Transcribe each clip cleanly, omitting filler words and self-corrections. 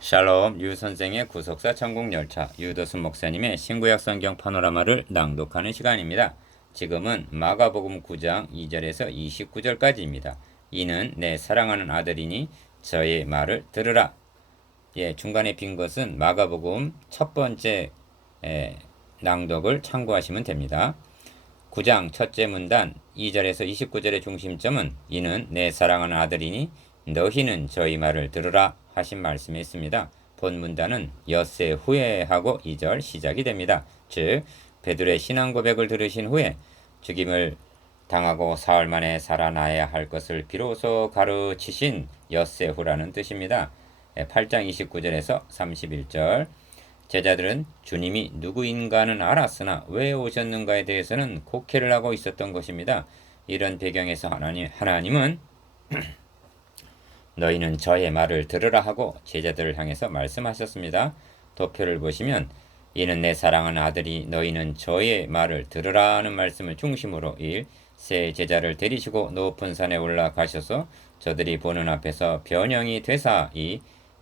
샬롬 유 선생의 구속사 천국열차 유도순 목사님의 신구약 성경 파노라마를 낭독하는 시간입니다. 지금은 마가복음 9장 2절에서 29절까지입니다. 이는 내 사랑하는 아들이니 저의 말을 들으라. 중간에 빈 것은 마가복음 첫 번째 낭독을 참고하시면 됩니다. 9장 첫째 문단 2절에서 29절의 중심점은 이는 내 사랑하는 아들이니 너희는 저희 말을 들으라 하신 말씀이 있습니다. 본 문단은 엿새 후에 하고 2절 시작이 됩니다. 즉 베드로의 신앙 고백을 들으신 후에 죽임을 당하고 사흘 만에 살아나야 할 것을 비로소 가르치신 엿새 후라는 뜻입니다. 8장 29절에서 31절 제자들은 주님이 누구인가는 알았으나 왜 오셨는가에 대해서는 곡해를 하고 있었던 것입니다. 이런 배경에서 하나님은 너희는 저의 말을 들으라 하고 제자들을 향해서 말씀하셨습니다. 도표를 보시면 이는 내 사랑하는 아들이 너희는 저의 말을 들으라는 말씀을 중심으로 세 제자를 데리시고 높은 산에 올라가셔서 저들이 보는 앞에서 변형이 되사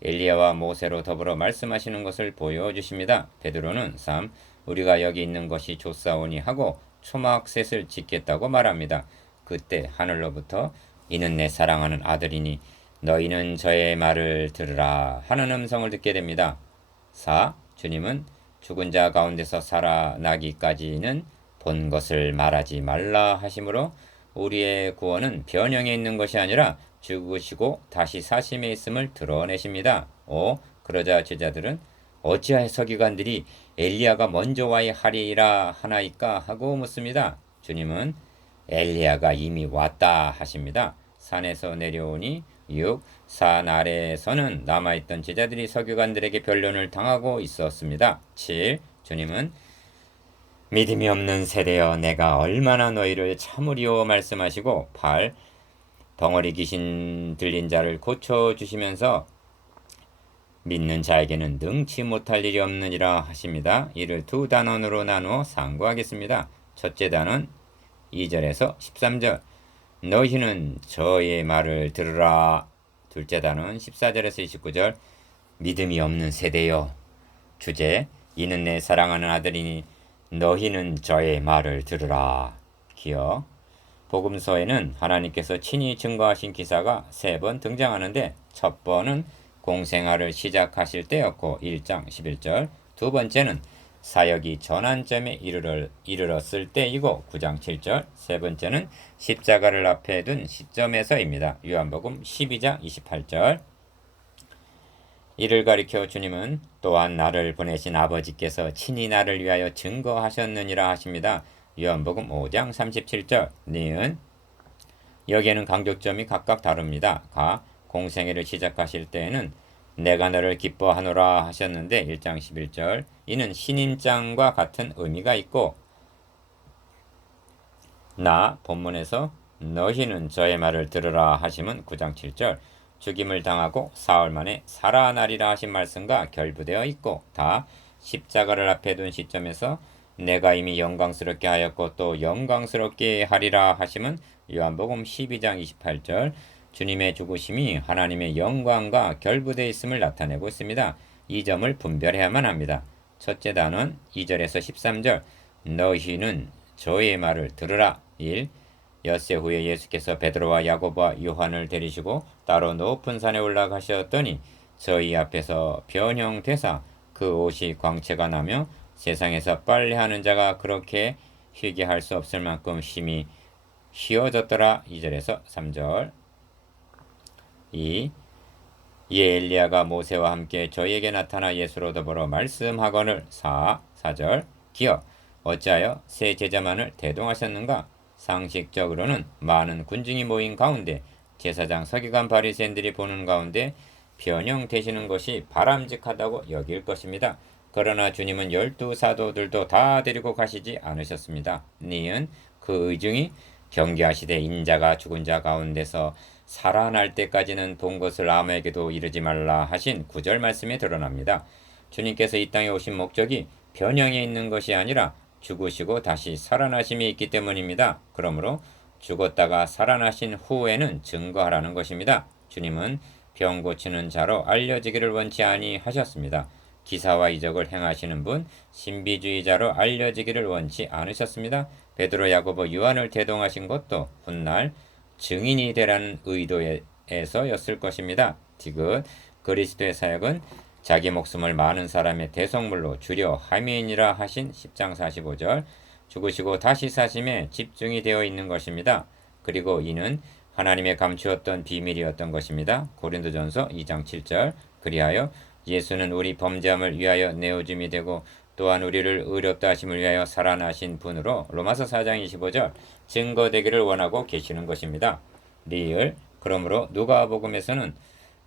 엘리야와 모세로 더불어 말씀하시는 것을 보여주십니다. 베드로는 3. 우리가 여기 있는 것이 좋사오니 하고 초막셋을 짓겠다고 말합니다. 그때 하늘로부터 이는 내 사랑하는 아들이니 너희는 저의 말을 들으라 하는 음성을 듣게 됩니다. 4. 주님은 죽은 자 가운데서 살아나기까지는 본 것을 말하지 말라 하시므로 우리의 구원은 변형에 있는 것이 아니라 죽으시고 다시 사심에 있음을 드러내십니다. 5. 그러자 제자들은 어찌하여 서기관들이 엘리야가 먼저 와야 하리라 하나이까 하고 묻습니다. 주님은 엘리야가 이미 왔다 하십니다. 산에서 내려오니 6. 산 아래에서는 남아있던 제자들이 서기관들에게 변론을 당하고 있었습니다. 7. 주님은 믿음이 없는 세대여 내가 얼마나 너희를 참으리오 말씀하시고 8. 덩어리 귀신 들린 자를 고쳐주시면서 믿는 자에게는 능치 못할 일이 없느니라 하십니다. 이를 두 단원으로 나누어 상고하겠습니다. 첫째 단원 2절에서 13절 너희는 저의 말을 들으라. 둘째 단원 14절에서 29절 믿음이 없는 세대여. 주제 이는 내 사랑하는 아들이니 너희는 저의 말을 들으라. 기억 복음서에는 하나님께서 친히 증거하신 기사가 3번 등장하는데 첫 번은 공생활을 시작하실 때였고 1장 11절 두 번째는 사역이 전환점에 이르렀을 때이고 9장 7절 세 번째는 십자가를 앞에 둔 시점에서입니다. 요한복음 12장 28절 이를 가리켜 주님은 또한 나를 보내신 아버지께서 친히 나를 위하여 증거하셨느니라 하십니다. 요한복음 5장 37절 니은 여기에는 강조점이 각각 다릅니다. 공생애를 시작하실 때에는 내가 너를 기뻐하노라 하셨는데 1장 11절 이는 신임장과 같은 의미가 있고 본문에서 너희는 저의 말을 들으라 하심은 9장 7절 죽임을 당하고 사흘 만에 살아나리라 하신 말씀과 결부되어 있고 십자가를 앞에 둔 시점에서 내가 이미 영광스럽게 하였고 또 영광스럽게 하리라 하심은 요한복음 12장 28절 주님의 죽으심이 하나님의 영광과 결부되어 있음을 나타내고 있습니다. 이 점을 분별해야만 합니다. 첫째 단원 2절에서 13절 너희는 저의 말을 들으라. 1. 엿새 후에 예수께서 베드로와 야고보와 요한을 데리시고 따로 높은 산에 올라가셨더니 저희 앞에서 변형되사 그 옷이 광채가 나며 세상에서 빨래하는 자가 그렇게 희게 할 수 없을 만큼 힘이 휘어졌더라. 2절에서 3절 2. 이에 엘리야가 모세와 함께 저희에게 나타나 예수로 더불어 말씀하거늘 4절 기억 어찌하여 세 제자만을 대동하셨는가? 상식적으로는 많은 군중이 모인 가운데 제사장 서기관 바리새인들이 보는 가운데 변형되시는 것이 바람직하다고 여길 것입니다. 그러나 주님은 12사도들도 다 데리고 가시지 않으셨습니다. 니은 그 의중이 경계하시되 인자가 죽은 자 가운데서 살아날 때까지는 본 것을 아무에게도 이르지 말라 하신 9절 말씀에 드러납니다. 주님께서 이 땅에 오신 목적이 변형에 있는 것이 아니라 죽으시고 다시 살아나심이 있기 때문입니다. 그러므로 죽었다가 살아나신 후에는 증거하라는 것입니다. 주님은 병 고치는 자로 알려지기를 원치 아니하셨습니다. 기사와 이적을 행하시는 분, 신비주의자로 알려지기를 원치 않으셨습니다. 베드로, 야고보, 요한을 대동하신 것도 훗날 증인이 되라는 의도에서였을 것입니다. 디귿 그리스도의 사역은 자기 목숨을 많은 사람의 대속물로 주려 함이니라 하신 10장 45절 죽으시고 다시 사심에 집중이 되어 있는 것입니다. 그리고 이는 하나님의 감추었던 비밀이었던 것입니다. 고린도전서 2장 7절 그리하여 예수는 우리 범죄함을 위하여 내어줌이 되고 또한 우리를 의롭다 하심을 위하여 살아나신 분으로 로마서 4장 25절 증거되기를 원하고 계시는 것입니다. 리을 그러므로 누가복음에서는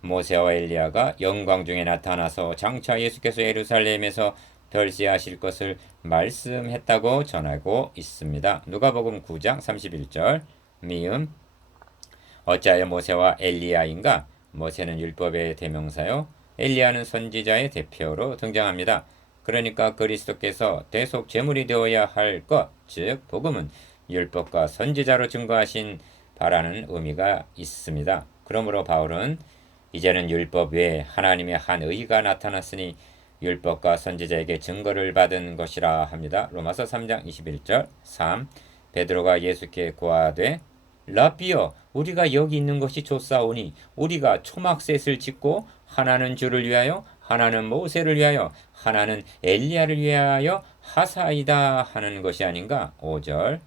모세와 엘리야가 영광 중에 나타나서 장차 예수께서 예루살렘에서 별세하실 것을 말씀했다고 전하고 있습니다. 누가복음 9장 31절 미음 어찌하여 모세와 엘리야인가? 모세는 율법의 대명사요 엘리야는 선지자의 대표로 등장합니다. 그러니까 그리스도께서 대속 제물이 되어야 할 것, 즉 복음은 율법과 선지자로 증거하신 바라는 의미가 있습니다. 그러므로 바울은 이제는 율법 외에 하나님의 한 의가 나타났으니 율법과 선지자에게 증거를 받은 것이라 합니다. 로마서 3장 21절 3. 베드로가 예수께 고하되 라비여 우리가 여기 있는 것이 좋사오니 우리가 초막셋을 짓고 하나는 주를 위하여 하나는 모세를 위하여 하나는 엘리야를 위하여 하사이다 하는 것이 아닌가. 5절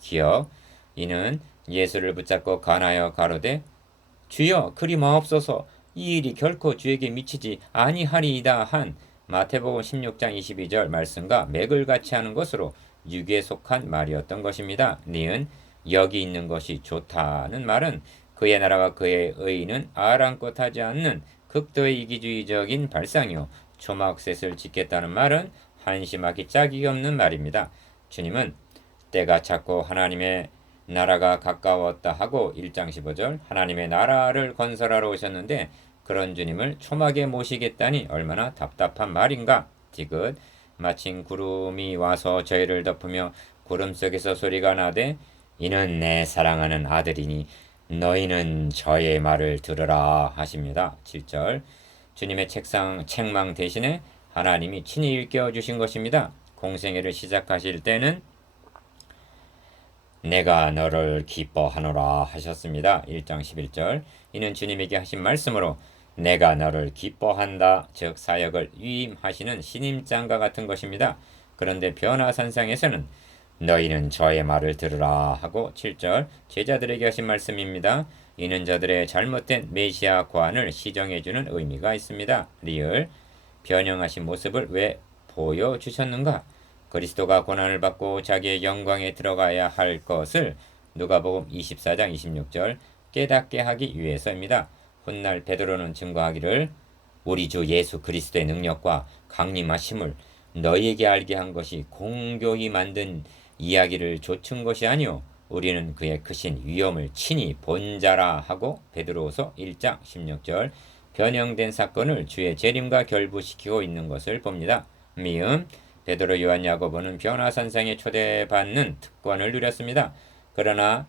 기억 이는 예수를 붙잡고 간하여 가로되 주여 그리 마옵소서 이 일이 결코 주에게 미치지 아니하리이다 한 마태복음 16장 22절 말씀과 맥을 같이 하는 것으로 유괴에 속한 말이었던 것입니다. 니은 여기 있는 것이 좋다는 말은 그의 나라와 그의 의는 아랑곳하지 않는 극도의 이기주의적인 발상이요 초막셋을 짓겠다는 말은 한심하기 짝이 없는 말입니다. 주님은 때가 찼고 하나님의 나라가 가까웠다 하고 1장 15절 하나님의 나라를 건설하러 오셨는데 그런 주님을 초막에 모시겠다니 얼마나 답답한 말인가. 디귿 마침 구름이 와서 저희를 덮으며 구름 속에서 소리가 나되 이는 내 사랑하는 아들이니 너희는 저의 말을 들으라 하십니다. 7절 주님의 책망 대신에 하나님이 친히 일깨워 주신 것입니다. 공생애를 시작하실 때는 내가 너를 기뻐하노라 하셨습니다. 1장 11절 이는 주님에게 하신 말씀으로 내가 너를 기뻐한다 즉 사역을 위임하시는 신임장과 같은 것입니다. 그런데 변화산상에서는 너희는 저의 말을 들으라 하고 7절 제자들에게 하신 말씀입니다. 이는 저들의 잘못된 메시아 고안을 시정해주는 의미가 있습니다. 리을 변형하신 모습을 왜 보여주셨는가? 그리스도가 고난을 받고 자기의 영광에 들어가야 할 것을 누가복음 24장 26절 깨닫게 하기 위해서입니다. 훗날 베드로는 증거하기를 우리 주 예수 그리스도의 능력과 강림하심을 너희에게 알게 한 것이 공교히 만든 이야기를 조춘 것이 아니오 우리는 그의 크신 위엄을 친히 본 자라 하고 베드로후서 1장 16절 변형된 사건을 주의 재림과 결부시키고 있는 것을 봅니다. 미음 베드로 요한 야고보는 변화산상에 초대받는 특권을 누렸습니다. 그러나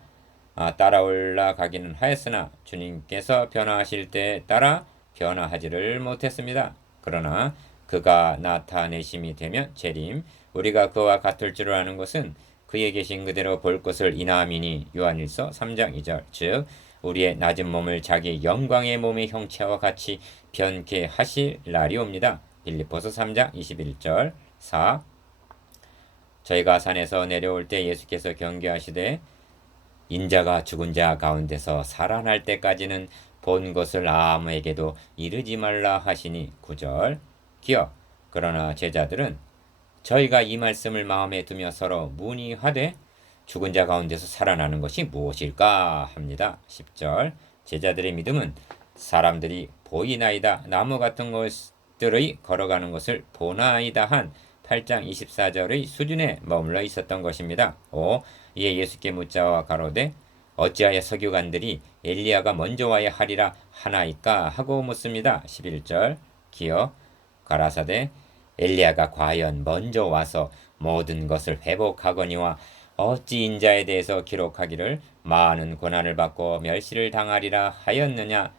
따라 올라가기는 하였으나 주님께서 변화하실 때 따라 변화하지를 못했습니다. 그러나 그가 나타내심이 되면 재림 우리가 그와 같을 줄 아는 것은 그에 계신 그대로 볼 것을 인함이니 요한일서 3장 2절 즉 우리의 낮은 몸을 자기 영광의 몸의 형체와 같이 변케 하실 날이 옵니다. 빌립보서 3장 21절 4 저희가 산에서 내려올 때 예수께서 경계하시되 인자가 죽은 자 가운데서 살아날 때까지는 본 것을 아무에게도 이르지 말라 하시니 9절 기억 그러나 제자들은 저희가 이 말씀을 마음에 두며 서로 문의하되 죽은 자 가운데서 살아나는 것이 무엇일까 합니다. 10절 제자들의 믿음은 사람들이 보이나이다 나무 같은 것들의 걸어가는 것을 보나이다 한 8장 24절의 수준에 머물러 있었던 것입니다. 5. 이에 예수께 묻자와 가로되 어찌하여 서기관들이 엘리야가 먼저 와야 하리라 하나이까 하고 묻습니다. 11절 기억 가라사대 엘리야가 과연 먼저 와서 모든 것을 회복하거니와 어찌 인자에 대해서 기록하기를 많은 고난을 받고 멸시를 당하리라 하였느냐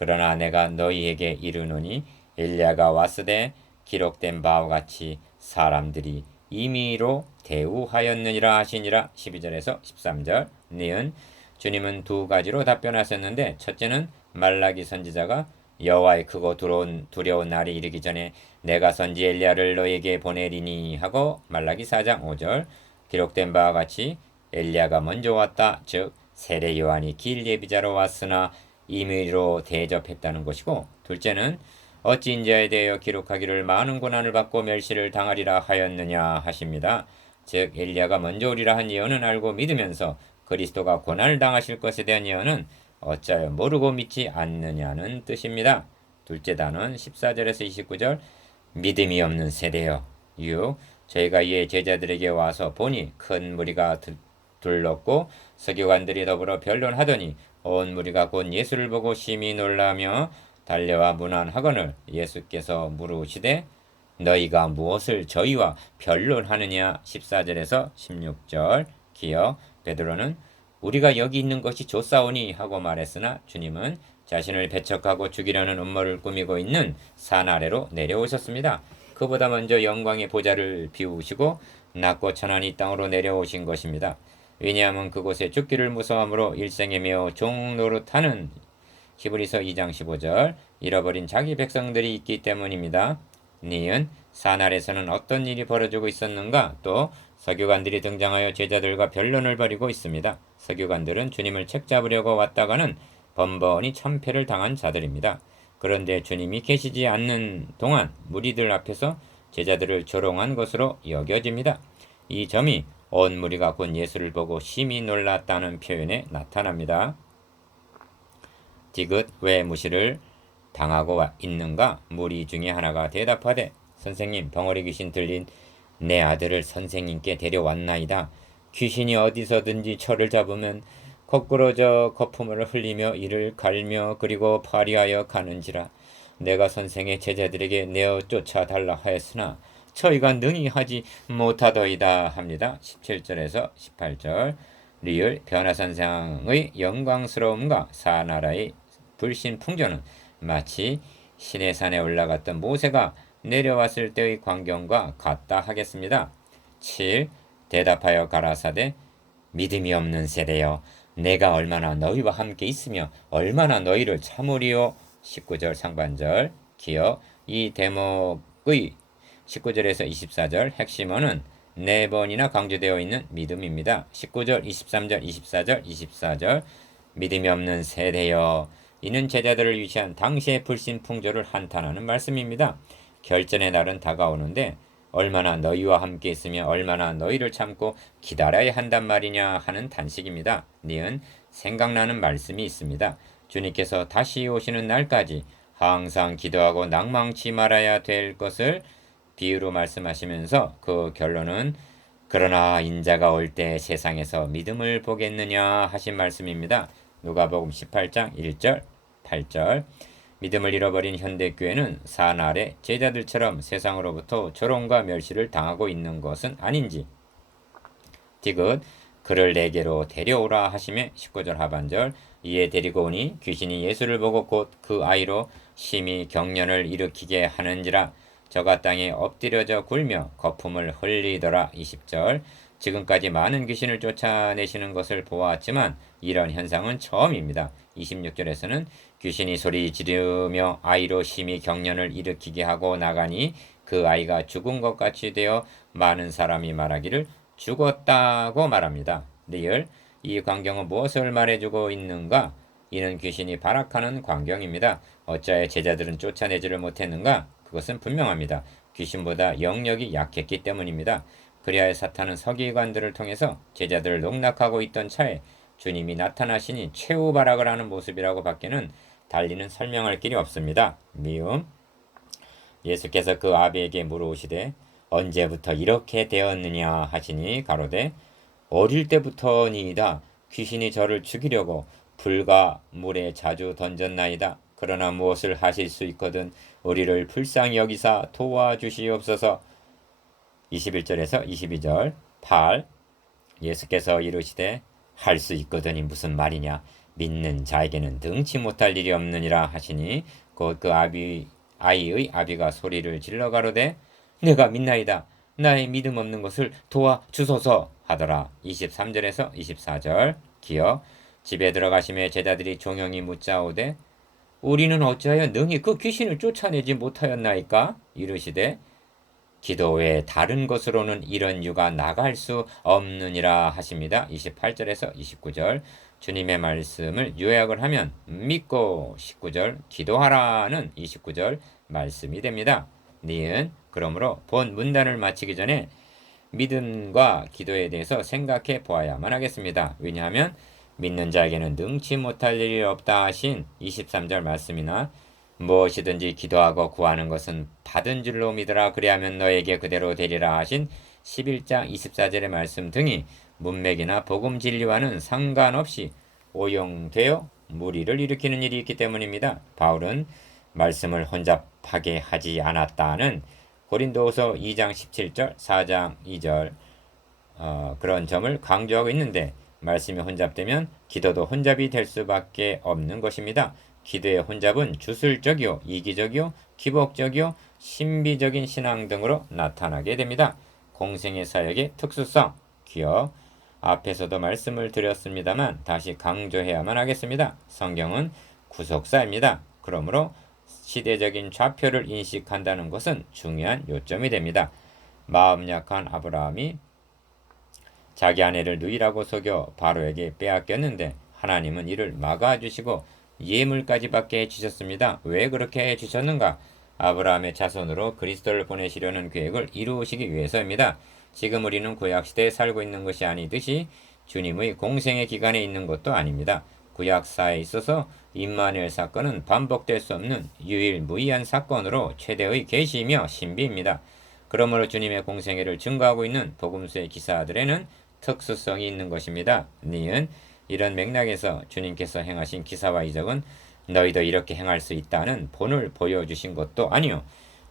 그러나 내가 너희에게 이르노니 엘리야가 왔으되 기록된 바와 같이 사람들이 임의로 대우하였느니라 하시니라. 12절에서 13절. 니은 주님은 두 가지로 답변하셨는데, 첫째는 말라기 선지자가 여호와의 크고 두려운 날이 이르기 전에 내가 선지 엘리야를 너에게 보내리니 하고, 말라기 4장 5절 기록된 바와 같이 엘리야가 먼저 왔다, 즉 세례 요한이 길 예비자로 왔으나 임의로 대접했다는 것이고, 둘째는 어찌 인자에 대하여 기록하기를 많은 고난을 받고 멸시를 당하리라 하였느냐 하십니다. 즉 엘리야가 먼저 오리라 한 예언은 알고 믿으면서 그리스도가 고난을 당하실 것에 대한 예언은 어찌하여 모르고 믿지 않느냐는 뜻입니다. 둘째 단원 14절에서 29절 믿음이 없는 세대여. 6. 저희가 이에 제자들에게 와서 보니 큰 무리가 둘렀고 서기관들이 더불어 변론하더니 온 무리가 곧 예수를 보고 심히 놀라며 달려와 문안하거늘 예수께서 물으시되 너희가 무엇을 저희와 변론하느냐. 14절에서 16절. 기억 베드로는 우리가 여기 있는 것이 좋사오니 하고 말했으나 주님은 자신을 배척하고 죽이려는 음모를 꾸미고 있는 산 아래로 내려오셨습니다. 그보다 먼저 영광의 보좌를 비우시고 낮고 천한 이 땅으로 내려오신 것입니다. 왜냐하면 그곳에 죽기를 무서워함으로 일생에 매어 종노릇하는 히브리서 2장 15절 잃어버린 자기 백성들이 있기 때문입니다. 니은 산 아래서는 어떤 일이 벌어지고 있었는가. 또 서기관들이 등장하여 제자들과 변론을 벌이고 있습니다. 서기관들은 주님을 책잡으려고 왔다가는 번번이 참패를 당한 자들입니다. 그런데 주님이 계시지 않는 동안 무리들 앞에서 제자들을 조롱한 것으로 여겨집니다. 이 점이 온 무리가 곧 예수를 보고 심히 놀랐다는 표현에 나타납니다. 디귿 왜 무시를 당하고 있는가. 무리 중에 하나가 대답하되 선생님, 벙어리 귀신 들린 내 아들을 선생님께 데려왔나이다. 귀신이 어디서든지 저를 잡으면 거꾸러져 거품을 흘리며 이를 갈며 그리고 파리하여 가는지라. 내가 선생의 제자들에게 내어 쫓아달라 하였으나 저희가 능히 하지 못하더이다 합니다. 17절에서 18절. 리을 변화선상의 영광스러움과 사나라의 불신풍조는 마치 시내산에 올라갔던 모세가 내려왔을 때의 광경과 같다 하겠습니다. 7. 대답하여 가라사대 믿음이 없는 세대여, 내가 얼마나 너희와 함께 있으며 얼마나 너희를 참으리요. 19절 상반절. 기억 이 대목의 19절에서 24절 핵심어는 4번이나 강조되어 있는 믿음입니다. 19절, 23절, 24절, 24절. 믿음이 없는 세대여, 이는 제자들을 위시한 당시의 불신풍조를 한탄하는 말씀입니다. 결전의 날은 다가오는데 얼마나 너희와 함께 있으며 얼마나 너희를 참고 기다려야 한단 말이냐 하는 단식입니다. 니은 생각나는 말씀이 있습니다. 주님께서 다시 오시는 날까지 항상 기도하고 낭망치 말아야 될 것을 비유로 말씀하시면서 그 결론은 그러나 인자가 올 때 세상에서 믿음을 보겠느냐 하신 말씀입니다. 누가복음 18장 1절 8절. 믿음을 잃어버린 현대교회는 산 아래 제자들처럼 세상으로부터 조롱과 멸시를 당하고 있는 것은 아닌지. 디귿 그를 내게로 데려오라 하시며 19절 하반절. 이에 데리고 오니 귀신이 예수를 보고 곧 그 아이로 심히 경련을 일으키게 하는지라. 저가 땅에 엎드려져 굴며 거품을 흘리더라. 20절. 지금까지 많은 귀신을 쫓아내시는 것을 보았지만 이런 현상은 처음입니다. 26절에서는 귀신이 소리 지르며 아이로 심히 경련을 일으키게 하고 나가니 그 아이가 죽은 것 같이 되어 많은 사람이 말하기를 죽었다고 말합니다. 리얼 이 광경은 무엇을 말해주고 있는가? 이는 귀신이 발악하는 광경입니다. 어찌하여 제자들은 쫓아내지를 못했는가? 그것은 분명합니다. 귀신보다 영력이 약했기 때문입니다. 그리하여 사탄은 서기관들을 통해서 제자들을 농락하고 있던 차에 주님이 나타나시니 최후 발악을 하는 모습이라고 밖에는 달리는 설명할 길이 없습니다. 미움. 예수께서 그 아비에게 물어오시되 언제부터 이렇게 되었느냐 하시니 가로되 어릴 때부터니이다. 귀신이 저를 죽이려고 불과 물에 자주 던졌나이다. 그러나 무엇을 하실 수 있거든 우리를 불쌍히 여기사 도와주시옵소서. 21절에서 22절. 8. 예수께서 이르시되 할 수 있거든이 무슨 말이냐. 믿는 자에게는 능치 못할 일이 없느니라 하시니 곧 그 아이의 아비가 소리를 질러 가로되 내가 믿나이다. 나의 믿음 없는 것을 도와주소서 하더라. 23절에서 24절 기억. 집에 들어가심에 제자들이 종영이 묻자오되 우리는 어찌하여 능히 그 귀신을 쫓아내지 못하였나이까? 이르시되 기도 외에 다른 것으로는 이런 유가 나갈 수 없느니라 하십니다. 28절에서 29절 주님의 말씀을 요약을 하면 믿고 19절 기도하라는 29절 말씀이 됩니다. 니은 그러므로 본 문단을 마치기 전에 믿음과 기도에 대해서 생각해 보아야만 하겠습니다. 왜냐하면 믿는 자에게는 능치 못할 일이 없다 하신 23절 말씀이나 무엇이든지 기도하고 구하는 것은 받은 줄로 믿으라 그리하면 너에게 그대로 되리라 하신 11장 24절의 말씀 등이 문맥이나 복음 진리와는 상관없이 오용되어 무리를 일으키는 일이 있기 때문입니다. 바울은 말씀을 혼잡하게 하지 않았다는 고린도후서 2장 17절 4장 2절 그런 점을 강조하고 있는데 말씀이 혼잡되면 기도도 혼잡이 될 수밖에 없는 것입니다. 기도의 혼잡은 주술적이요, 이기적이요, 기복적이요, 신비적인 신앙 등으로 나타나게 됩니다. 공생의 사역의 특수성, 기억. 앞에서도 말씀을 드렸습니다만 다시 강조해야만 하겠습니다. 성경은 구속사입니다. 그러므로 시대적인 좌표를 인식한다는 것은 중요한 요점이 됩니다. 마음 약한 아브라함이 자기 아내를 누이라고 속여 바로에게 빼앗겼는데 하나님은 이를 막아주시고 예물까지 받게 해주셨습니다. 왜 그렇게 해주셨는가? 아브라함의 자손으로 그리스도를 보내시려는 계획을 이루시기 위해서입니다. 지금 우리는 구약시대에 살고 있는 것이 아니듯이 주님의 공생의 기간에 있는 것도 아닙니다. 구약사에 있어서 임마누엘 사건은 반복될 수 없는 유일무이한 사건으로 최대의 계시이며 신비입니다. 그러므로 주님의 공생애를 증거하고 있는 복음서의 기사들에는 특수성이 있는 것입니다. 니은 이런 맥락에서 주님께서 행하신 기사와 이적은 너희도 이렇게 행할 수 있다는 본을 보여주신 것도 아니요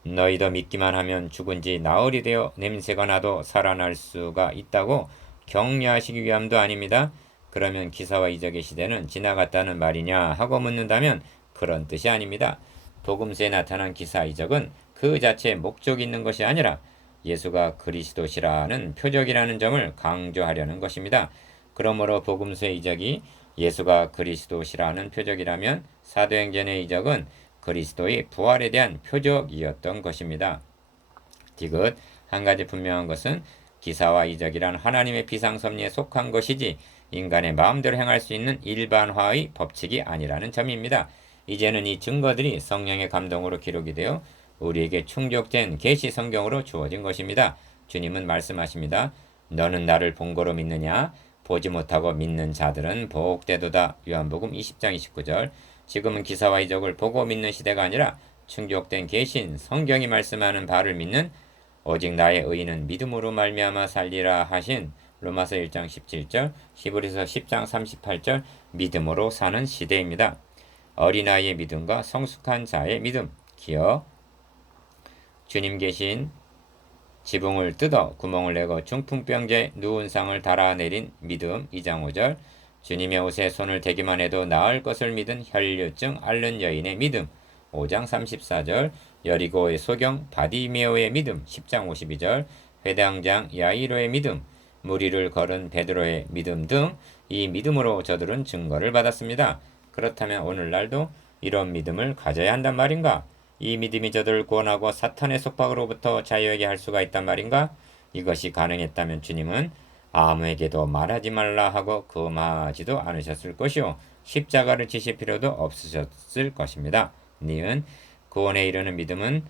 너희도 믿기만 하면 죽은 지 나흘이 되어 냄새가 나도 살아날 수가 있다고 격려하시기 위함도 아닙니다. 그러면 기사와 이적의 시대는 지나갔다는 말이냐 하고 묻는다면 그런 뜻이 아닙니다. 복음서에 나타난 기사 이적은 그 자체에 목적이 있는 것이 아니라 예수가 그리스도시라는 표적이라는 점을 강조하려는 것입니다. 그러므로 복음서의 이적이 예수가 그리스도시라는 표적이라면 사도행전의 이적은 그리스도의 부활에 대한 표적이었던 것입니다. 디귿 한 가지 분명한 것은 기사와 이적이란 하나님의 비상섭리에 속한 것이지 인간의 마음대로 행할 수 있는 일반화의 법칙이 아니라는 점입니다. 이제는 이 증거들이 성령의 감동으로 기록이 되어 우리에게 충족된 계시 성경으로 주어진 것입니다. 주님은 말씀하십니다. 너는 나를 본 거로 믿느냐? 보지 못하고 믿는 자들은 복되도다. 요한복음 20장 29절. 지금은 기사와 이적을 보고 믿는 시대가 아니라 충족된 계신 성경이 말씀하는 바를 믿는 오직 나의 의인은 믿음으로 말미암아 살리라 하신 로마서 1장 17절, 히브리서 10장 38절 믿음으로 사는 시대입니다. 어린아이의 믿음과 성숙한 자의 믿음, 기억. 주님 계신 지붕을 뜯어 구멍을 내고 중풍병자의 누운 상을 달아내린 믿음 2장 5절. 주님의 옷에 손을 대기만 해도 나을 것을 믿은 혈류증 앓는 여인의 믿음 5장 34절. 여리고의 소경 바디메오의 믿음 10장 52절. 회당장 야이로의 믿음, 무리를 걸은 베드로의 믿음 등 이 믿음으로 저들은 증거를 받았습니다. 그렇다면 오늘날도 이런 믿음을 가져야 한단 말인가? 이 믿음이 저들을 구원하고 사탄의 속박으로부터 자유하게 할 수가 있단 말인가? 이것이 가능했다면 주님은 아무에게도 말하지 말라 하고 금하지도 않으셨을 것이요 십자가를 지실 필요도 없으셨을 것입니다. 니은 구원에 이르는 믿음은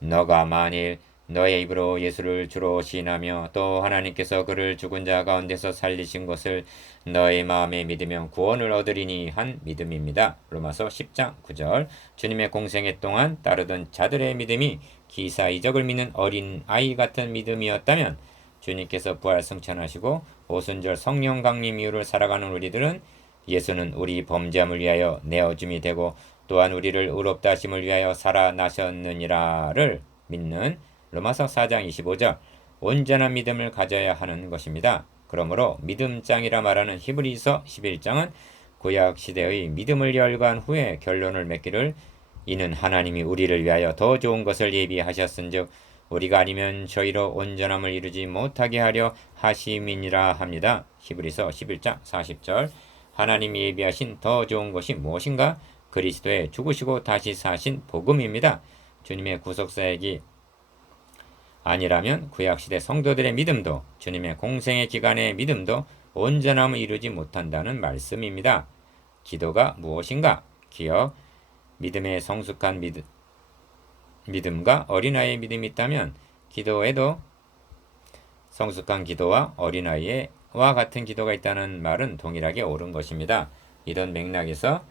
너가 만일 너의 입으로 예수를 주로 시인하며 또 하나님께서 그를 죽은 자 가운데서 살리신 것을 너의 마음에 믿으면 구원을 얻으리니 한 믿음입니다. 로마서 10장 9절. 주님의 공생애 동안 따르던 자들의 믿음이 기사 이적을 믿는 어린 아이 같은 믿음이었다면 주님께서 부활 승천하시고 오순절 성령 강림 이후를 살아가는 우리들은 예수는 우리 범죄함을 위하여 내어줌이 되고 또한 우리를 의롭다 하심을 위하여 살아나셨느니라를 믿는 로마서 4장 25절 온전한 믿음을 가져야 하는 것입니다. 그러므로 믿음장이라 말하는 히브리서 11장은 구약 시대의 믿음을 열거한 후에 결론을 맺기를 이는 하나님이 우리를 위하여 더 좋은 것을 예비하셨은즉 우리가 아니면 저희로 온전함을 이루지 못하게 하려 하심이니라 합니다. 히브리서 11장 40절. 하나님이 예비하신 더 좋은 것이 무엇인가? 그리스도의 죽으시고 다시 사신 복음입니다. 주님의 구속사역이 아니라면 구약시대 성도들의 믿음도 주님의 공생의 기간의 믿음도 온전함을 이루지 못한다는 말씀입니다. 기도가 무엇인가? 기억, 믿음의 성숙한 믿음과 어린아이의 믿음이 있다면 기도에도 성숙한 기도와 어린아이와 같은 기도가 있다는 말은 동일하게 옳은 것입니다. 이런 맥락에서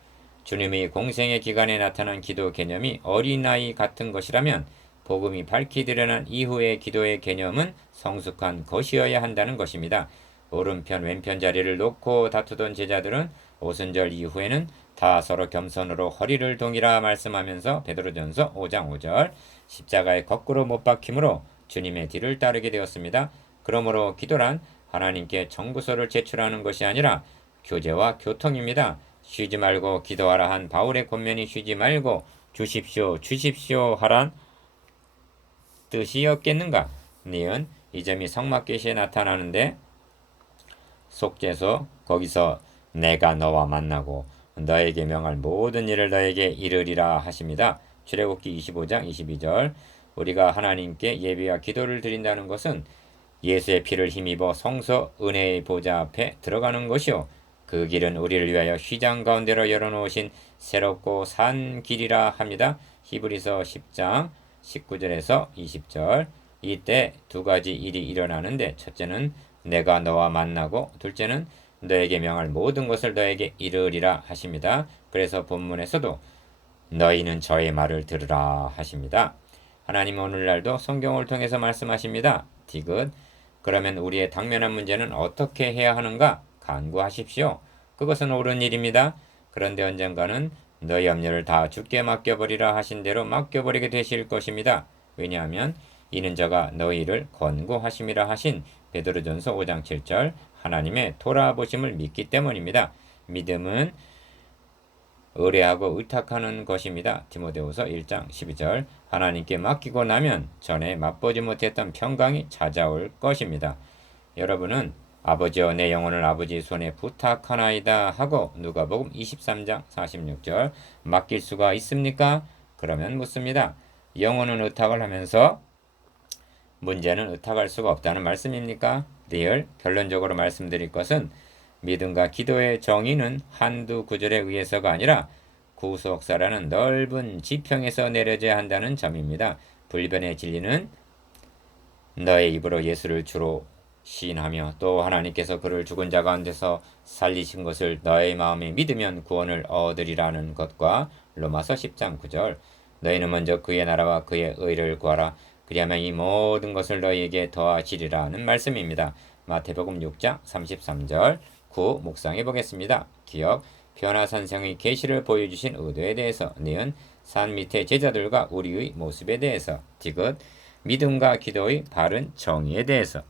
주님의 공생의 기간에 나타난 기도 개념이 어린아이 같은 것이라면 복음이 밝히 드러난 이후의 기도의 개념은 성숙한 것이어야 한다는 것입니다. 오른편 왼편 자리를 놓고 다투던 제자들은 오순절 이후에는 다 서로 겸손으로 허리를 동이라 말씀하면서 베드로전서 5장 5절 십자가에 거꾸로 못 박힘으로 주님의 뒤를 따르게 되었습니다. 그러므로 기도란 하나님께 청구서를 제출하는 것이 아니라 교제와 교통입니다. 쉬지 말고 기도하라 한 바울의 권면이 쉬지 말고 주십시오 주십시오 하란 뜻이었겠는가? 니은 이 점이 성막계시에 나타나는데 속죄소 거기서 내가 너와 만나고 너에게 명할 모든 일을 너에게 이르리라 하십니다. 출애굽기 25장 22절. 우리가 하나님께 예배와 기도를 드린다는 것은 예수의 피를 힘입어 성소 은혜의 보좌 앞에 들어가는 것이요 그 길은 우리를 위하여 휘장 가운데로 열어놓으신 새롭고 산 길이라 합니다. 히브리서 10장 19절에서 20절. 이때 두 가지 일이 일어나는데 첫째는 내가 너와 만나고 둘째는 너에게 명할 모든 것을 너에게 이르리라 하십니다. 그래서 본문에서도 너희는 저의 말을 들으라 하십니다. 하나님은 오늘날도 성경을 통해서 말씀하십니다. 디귿. 그러면 우리의 당면한 문제는 어떻게 해야 하는가? 간구하십시오. 그것은 옳은 일입니다. 그런데 언젠가는 너희 염려를 다 주께 맡겨버리라 하신 대로 맡겨버리게 되실 것입니다. 왜냐하면 이는 저가 너희를 권고하심이라 하신 베드로전서 5장 7절 하나님의 돌아보심을 믿기 때문입니다. 믿음은 의뢰하고 의탁하는 것입니다. 디모데후서 1장 12절 하나님께 맡기고 나면 전에 맛보지 못했던 평강이 찾아올 것입니다. 여러분은 아버지여 내 영혼을 아버지 손에 부탁하나이다 하고 누가복음 23장 46절 맡길 수가 있습니까? 그러면 묻습니다. 영혼은 의탁을 하면서 문제는 의탁할 수가 없다는 말씀입니까? 리얼 결론적으로 말씀드릴 것은 믿음과 기도의 정의는 한두 구절에 의해서가 아니라 구속사라는 넓은 지평에서 내려져야 한다는 점입니다. 불변의 진리는 너의 입으로 예수를 주로 시인하며 또 하나님께서 그를 죽은 자 가운데서 살리신 것을 너의 마음에 믿으면 구원을 얻으리라는 것과 로마서 10장 9절 너희는 먼저 그의 나라와 그의 의를 구하라 그리하면 이 모든 것을 너희에게 더하시리라는 말씀입니다. 마태복음 6장 33절 9 묵상해 보겠습니다. 기억 변화선생의 계시를 보여주신 의도에 대해서 니은 산 밑의 제자들과 우리의 모습에 대해서 디귿 믿음과 기도의 바른 정의에 대해서